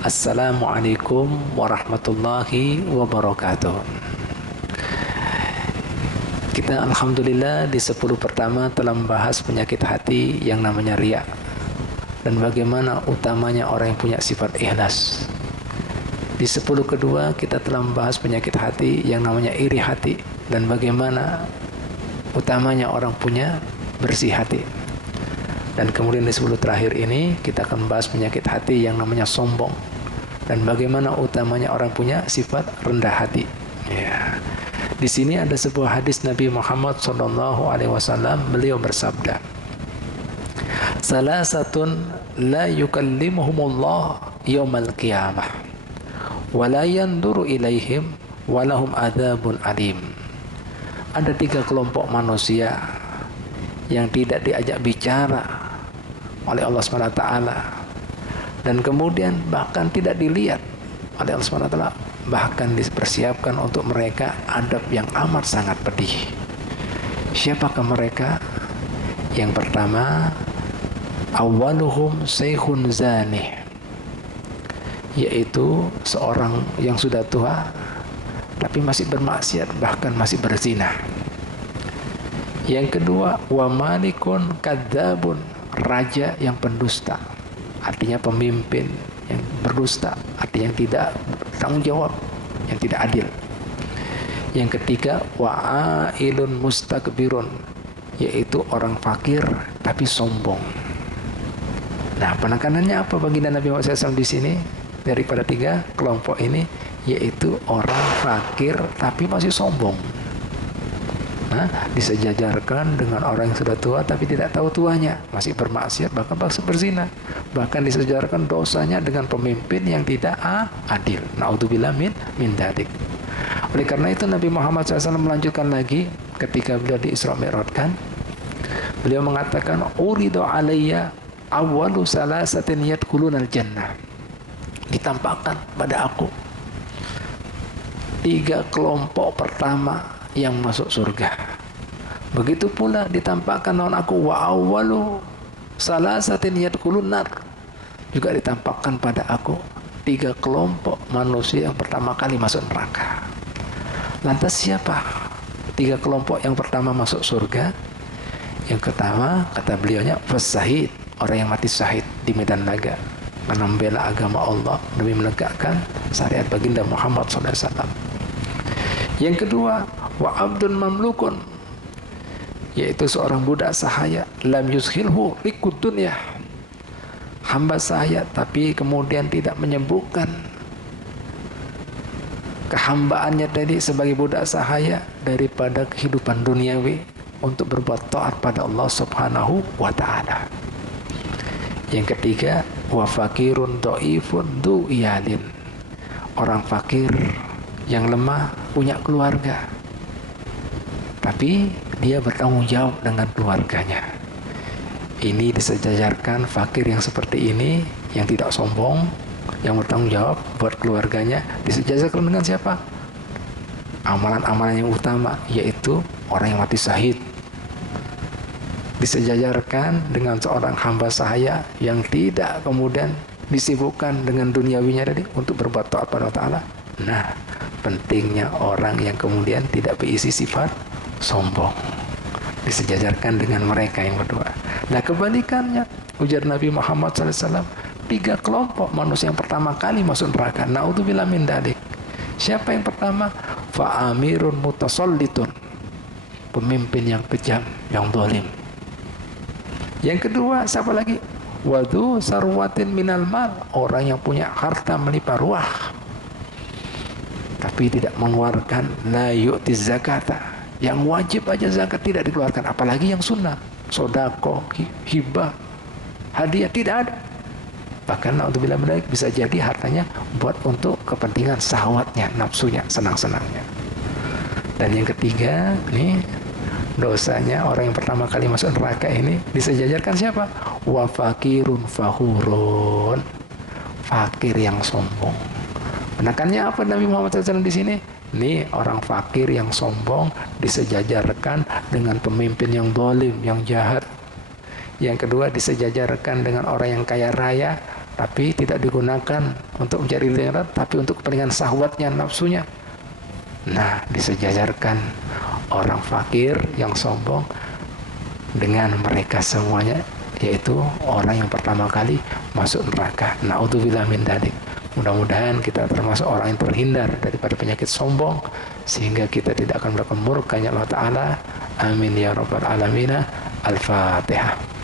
Assalamualaikum warahmatullahi wabarakatuh. Kita alhamdulillah di 10 pertama telah membahas penyakit hati yang namanya riya, dan bagaimana utamanya orang yang punya sifat ikhlas. Di 10 kedua kita telah membahas penyakit hati yang namanya iri hati, dan bagaimana utamanya orang punya bersih hati. Dan kemudian di 10 terakhir ini kita akan membahas penyakit hati yang namanya sombong, dan bagaimana utamanya orang punya sifat rendah hati. Ya. Di sini ada sebuah hadis Nabi Muhammad SAW. Beliau bersabda, "Salasatun la yukallimuhumullah yaumal qiyamah, wa la yanduru ilaihim, wa lahum adzabun alim." Ada 3 kelompok manusia yang tidak diajak bicara oleh Allah SWT, dan kemudian bahkan tidak dilihat oleh Allah SWT, bahkan dipersiapkan untuk mereka adab yang amat sangat pedih. Siapakah mereka? Yang pertama, awwaluhum syekhun zani, yaitu seorang yang sudah tua tapi masih bermaksiat, bahkan masih berzina. Yang kedua, wa malikun kadzabun, raja yang pendusta, artinya pemimpin yang berdusta, artinya yang tidak bertanggung jawab, yang tidak adil. Yang ketiga, wa'ailun mustakbirun, yaitu orang fakir tapi sombong. Nah, penekanannya apa baginda Nabi Muhammad SAW di sini daripada 3 kelompok ini, yaitu orang fakir tapi masih sombong. Nah, disejajarkan dengan orang yang sudah tua tapi tidak tahu tuanya, masih bermaksiat, bahkan masih berzina. Bahkan disejajarkan dosanya dengan pemimpin yang tidak adil. Naudzubillah min dzalik. Oleh karena itu Nabi Muhammad SAW melanjutkan lagi ketika beliau di Isra Mi'rajkan. Beliau mengatakan, "Uridu alayya awwalu salasatin yadkhulunal jannah." Ditampakkan pada aku 3 kelompok pertama yang masuk surga. Begitu pula ditampakkan oleh aku, wa awwalu salasatin yadkhulun nar, juga ditampakkan pada aku 3 kelompok manusia yang pertama kali masuk neraka. Lantas siapa 3 kelompok yang pertama masuk surga? Yang pertama, kata beliaunya, fasahid, orang yang mati syahid di medan laga karena membela agama Allah demi menegakkan syariat baginda Muhammad SAW. Yang kedua, wa abdun mamlukun, yaitu seorang budak sahaya, lam yushilhu likud dunya, hamba sahaya tapi kemudian tidak menyembuhkan kehambaannya tadi sebagai budak sahaya daripada kehidupan duniawi untuk berbuat taat pada Allah Subhanahu wa ta'ala. Yang ketiga, wa fakirun dhaifun du iyalin, orang fakir yang lemah, punya keluarga tapi dia bertanggung jawab dengan keluarganya. Ini disejajarkan fakir yang seperti ini, yang tidak sombong, yang bertanggung jawab buat keluarganya, disejajarkan dengan siapa? Amalan-amalan yang utama, yaitu orang yang mati syahid. Disejajarkan dengan seorang hamba sahaya yang tidak kemudian disibukkan dengan duniawinya tadi untuk berbuat taat pada Allah Ta'ala. Nah, pentingnya orang yang kemudian tidak berisi sifat sombong, disejajarkan dengan mereka yang berdua. Nah, kebalikannya, ujar Nabi Muhammad SAW, 3 kelompok manusia yang pertama kali masuk neraka. Naudzubillah min dzalik. Siapa yang pertama? Fa'amirun mutasallitun, pemimpin yang kejam, yang zalim. Yang kedua, siapa lagi? Wadu sarwatin minal mal, orang yang punya harta melimpah ruah tapi tidak mengeluarkan, la yu'ti zakata, yang wajib aja zakat tidak dikeluarkan, apalagi yang sunnah, sodako, hibah, hadiah, tidak ada. Bahkan naudzubillah min dzalik, bisa jadi hartanya buat untuk kepentingan syahwatnya, nafsunya, senang-senangnya. Dan yang ketiga, nih dosanya orang yang pertama kali masuk neraka ini disejajarkan siapa? Wa fakirun fakhurun, fakir yang sombong. Penekannya apa Nabi Muhammad SAW di sini? Ini orang fakir yang sombong disejajarkan dengan pemimpin yang zalim, yang jahat. Yang kedua disejajarkan dengan orang yang kaya raya tapi tidak digunakan untuk mencari ridho Allah, tapi untuk kepentingan syahwatnya, nafsunya. Nah, disejajarkan orang fakir yang sombong dengan mereka semuanya, yaitu orang yang pertama kali masuk neraka. Na'udzubillah min dzalik. Mudah-mudahan kita termasuk orang yang terhindar daripada penyakit sombong, sehingga kita tidak akan mendapatkan murkanya Allah Ta'ala. Amin ya rabbal alamin. Al-Fatihah.